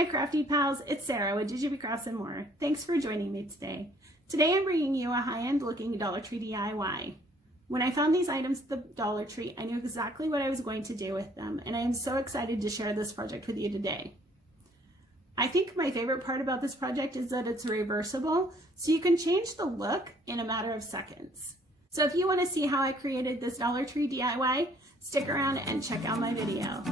my crafty pals, it's Sarah with Digiby Crafts and More. Thanks for joining me today. Today I'm bringing you a high-end looking Dollar Tree DIY. When I found these items at the Dollar Tree, I knew exactly what I was going to do with them, and I am so excited to share this project with you today. I think my favorite part about this project is that it's reversible, so you can change the look in a matter of seconds. So if you want to see how I created this Dollar Tree DIY, stick around and check out my video.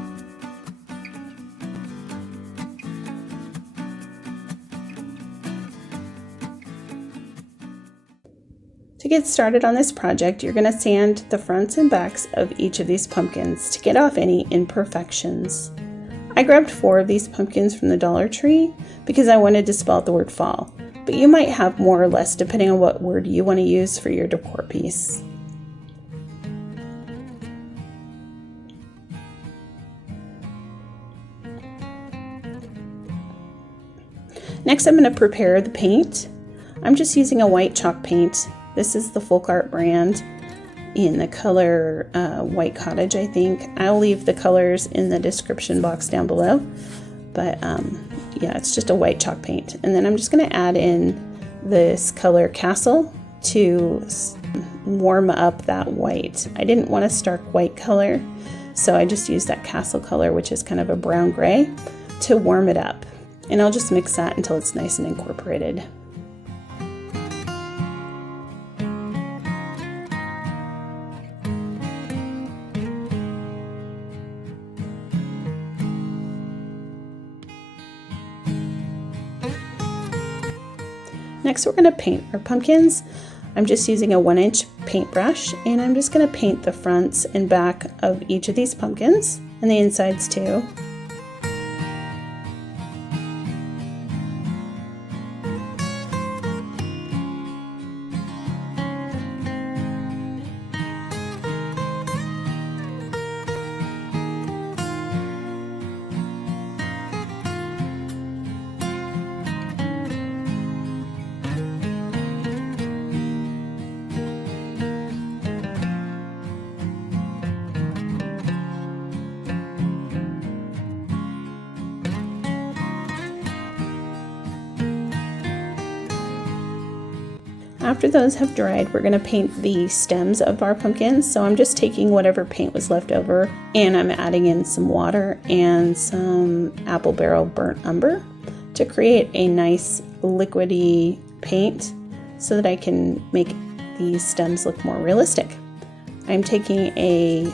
To get started on this project, you're going to sand the fronts and backs of each of these pumpkins to get off any imperfections. I grabbed 4 of these pumpkins from the Dollar Tree because I wanted to spell out the word fall, but you might have more or less depending on what word you want to use for your decor piece. Next, I'm going to prepare the paint. I'm just using a white chalk paint. This is the Folk Art brand in the color White Cottage, I think. I'll leave the colors in the description box down below. But yeah, it's just a white chalk paint. And then I'm just going to add in this color Castle to warm up that white. I didn't want a stark white color, so I just used that Castle color, which is kind of a brown gray, to warm it up. And I'll just mix that until it's nice and incorporated. Next, we're going to paint our pumpkins. I'm just using a 1-inch paintbrush, and I'm just going to paint the fronts and back of each of these pumpkins, and the insides too. After those have dried, we're going to paint the stems of our pumpkins. So I'm just taking whatever paint was left over and I'm adding in some water and some apple barrel burnt umber to create a nice liquidy paint so that I can make these stems look more realistic. I'm taking a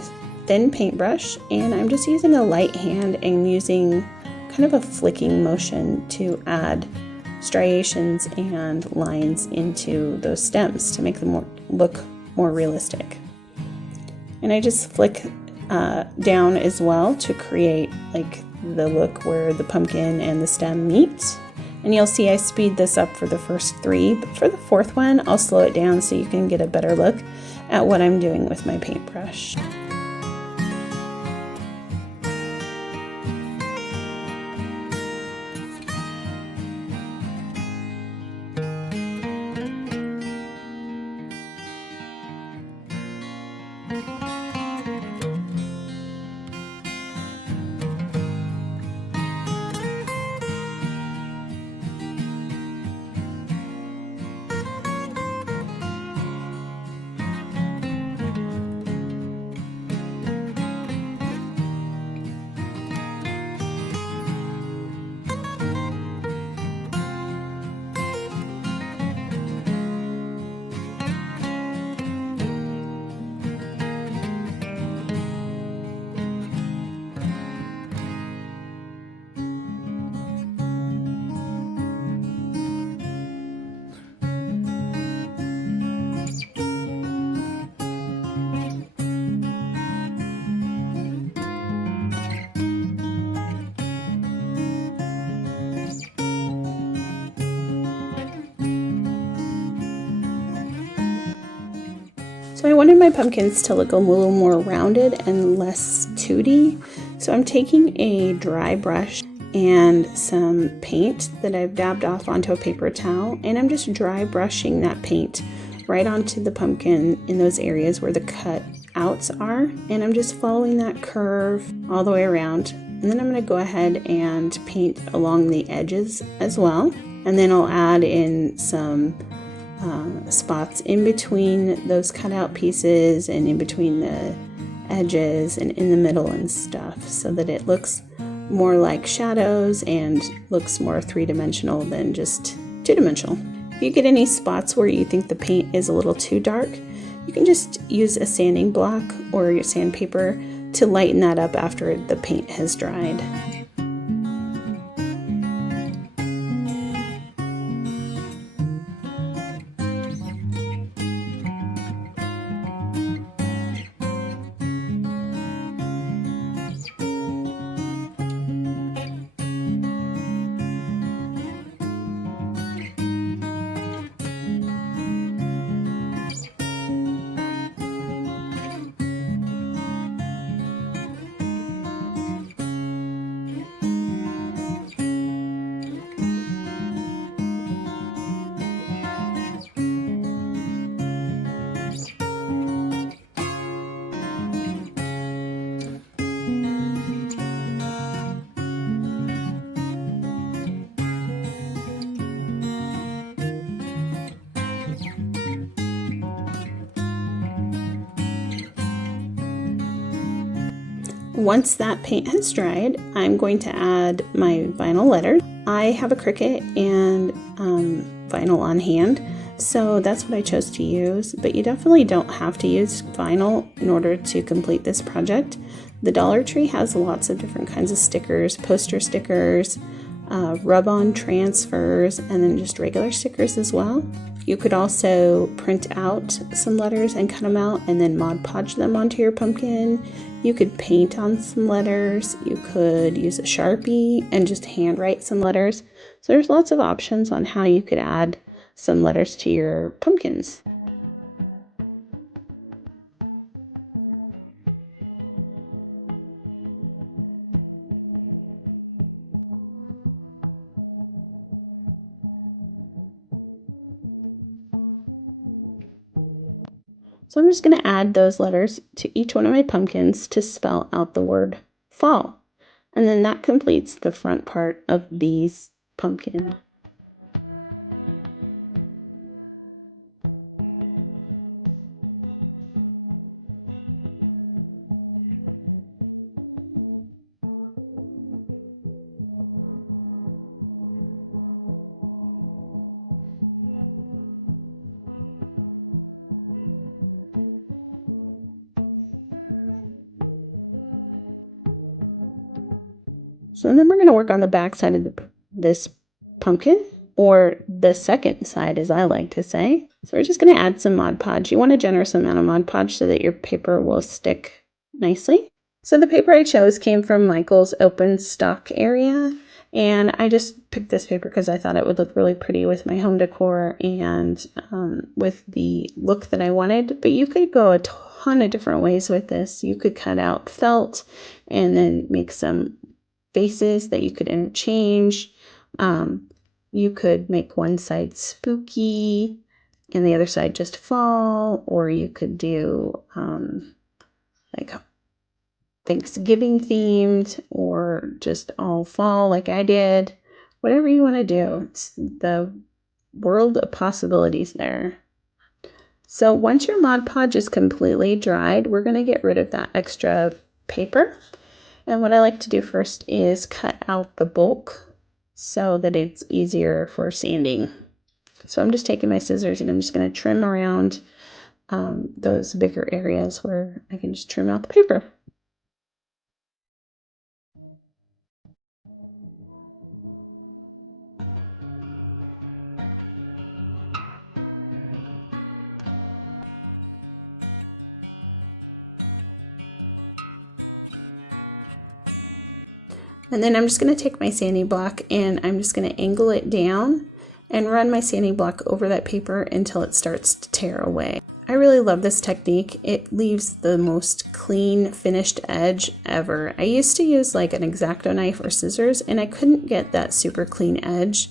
thin paintbrush and I'm just using a light hand and using kind of a flicking motion to add striations and lines into those stems to make them look more realistic. And I just flick down as well to create like the look where the pumpkin and the stem meet. And you'll see I speed this up for the first 3, but for the 4th one I'll slow it down so you can get a better look at what I'm doing with my paintbrush. So I wanted my pumpkins to look a little more rounded and less tooty. So I'm taking a dry brush and some paint that I've dabbed off onto a paper towel, and I'm just dry brushing that paint right onto the pumpkin in those areas where the cut outs are, and I'm just following that curve all the way around And then I'm going to go ahead and paint along the edges as well. And then I'll add in some spots in between those cutout pieces and in between the edges and in the middle and stuff, so that it looks more like shadows and looks more three-dimensional than just two-dimensional. If you get any spots where you think the paint is a little too dark, you can just use a sanding block or your sandpaper to lighten that up after the paint has dried. Once that paint has dried, I'm going to add my vinyl letters. I have a Cricut and vinyl on hand, so that's what I chose to use, but you definitely don't have to use vinyl in order to complete this project. The Dollar Tree has lots of different kinds of stickers, poster stickers, rub-on transfers, and then just regular stickers as well. You could also print out some letters and cut them out and then Mod Podge them onto your pumpkin. You could paint on some letters. You could use a Sharpie and just handwrite some letters. So there's lots of options on how you could add some letters to your pumpkins. So I'm just going to add those letters to each one of my pumpkins to spell out the word fall. And then that completes the front part of these pumpkins. So then we're going to work on the back side of this pumpkin, or the second side as I like to say. So we're just going to add some Mod Podge. You want a generous amount of Mod Podge so that your paper will stick nicely. So the paper I chose came from Michael's open stock area, and I just picked this paper because I thought it would look really pretty with my home decor and with the look that I wanted. But you could go a ton of different ways with this. You could cut out felt and then make some faces that you could interchange. You could make one side spooky and the other side just fall, or you could do like Thanksgiving themed, or just all fall like I did. Whatever you want to do. It's the world of possibilities there. So once your Mod Podge is completely dried, we're going to get rid of that extra paper. And what I like to do first is cut out the bulk so that it's easier for sanding. So I'm just taking my scissors and I'm just going to trim around those bigger areas where I can just trim out the paper. And then I'm just going to take my sanding block and I'm just going to angle it down and run my sanding block over that paper until it starts to tear away. I really love this technique. It leaves the most clean finished edge ever. I used to use like an X-Acto knife or scissors and I couldn't get that super clean edge.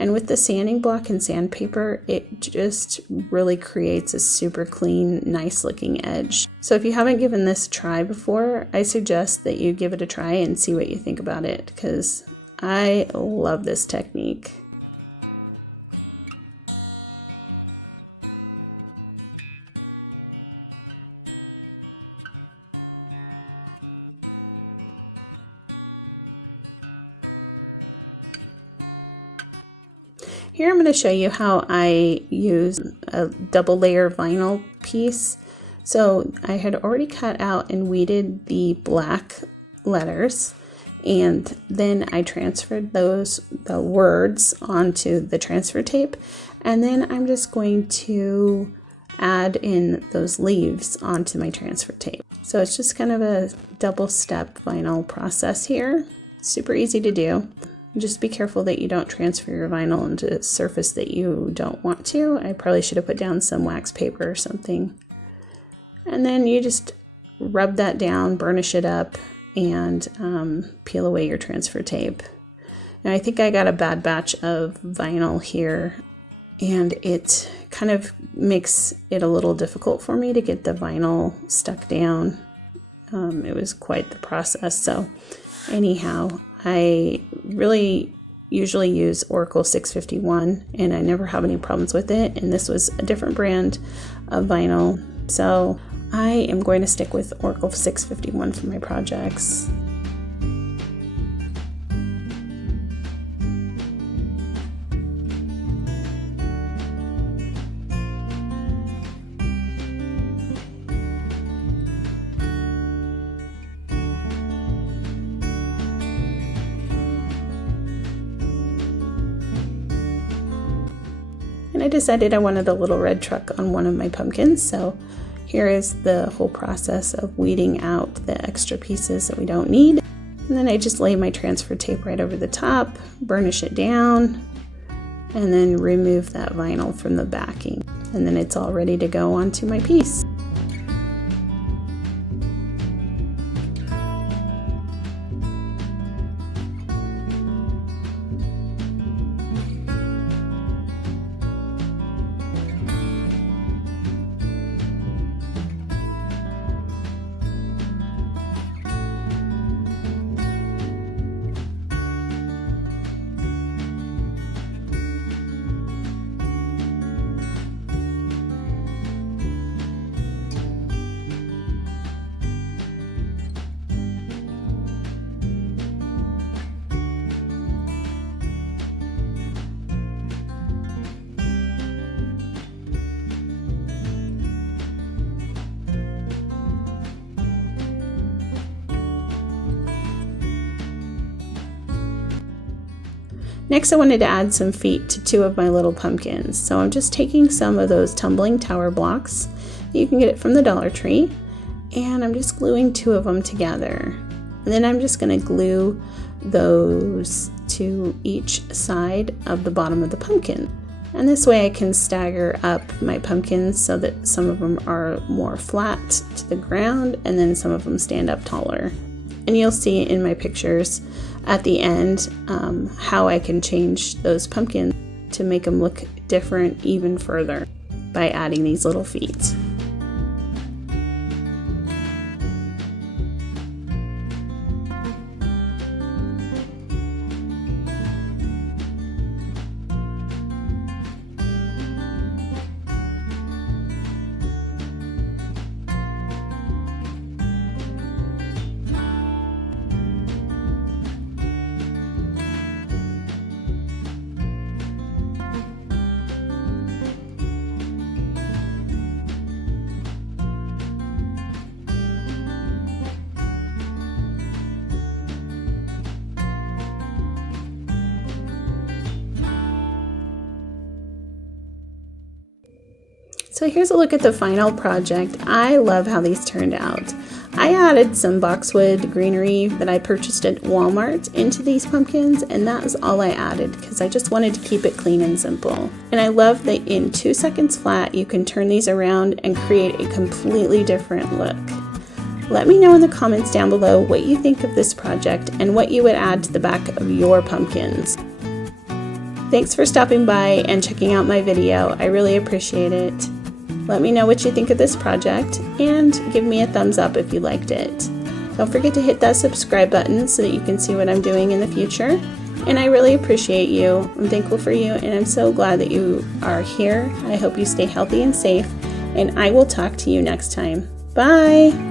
And with the sanding block and sandpaper, it just really creates a super clean, nice looking edge. So if you haven't given this a try before, I suggest that you give it a try and see what you think about it, because I love this technique. Here I'm going to show you how I use a double layer vinyl piece. So I had already cut out and weeded the black letters, and then I transferred the words onto the transfer tape, and then I'm just going to add in those leaves onto my transfer tape. So it's just kind of a double step vinyl process here. Super easy to do. Just be careful that you don't transfer your vinyl into a surface that you don't want to. I probably should have put down some wax paper or something. And then you just rub that down, burnish it up, and peel away your transfer tape. And I think I got a bad batch of vinyl here, and it kind of makes it a little difficult for me to get the vinyl stuck down. It was quite the process. So anyhow, I really usually use Oracle 651, and I never have any problems with it. And this was a different brand of vinyl, so I am going to stick with Oracle 651 for my projects. And I decided I wanted a little red truck on one of my pumpkins, so here is the whole process of weeding out the extra pieces that we don't need. And then I just lay my transfer tape right over the top, burnish it down, and then remove that vinyl from the backing. And then it's all ready to go onto my piece. Next, I wanted to add some feet to two of my little pumpkins. So I'm just taking some of those tumbling tower blocks. You can get it from the Dollar Tree. And I'm just gluing two of them together. And then I'm just going to glue those to each side of the bottom of the pumpkin. And this way I can stagger up my pumpkins so that some of them are more flat to the ground and then some of them stand up taller. And you'll see in my pictures at the end how I can change those pumpkins to make them look different even further by adding these little feet. So here's a look at the final project. I love how these turned out. I added some boxwood greenery that I purchased at Walmart into these pumpkins, and that is all I added because I just wanted to keep it clean and simple. And I love that in 2 seconds flat you can turn these around and create a completely different look. Let me know in the comments down below what you think of this project and what you would add to the back of your pumpkins. Thanks for stopping by and checking out my video. I really appreciate it. Let me know what you think of this project and give me a thumbs up if you liked it. Don't forget to hit that subscribe button so that you can see what I'm doing in the future. And I really appreciate you. I'm thankful for you, and I'm so glad that you are here. I hope you stay healthy and safe, and I will talk to you next time. Bye!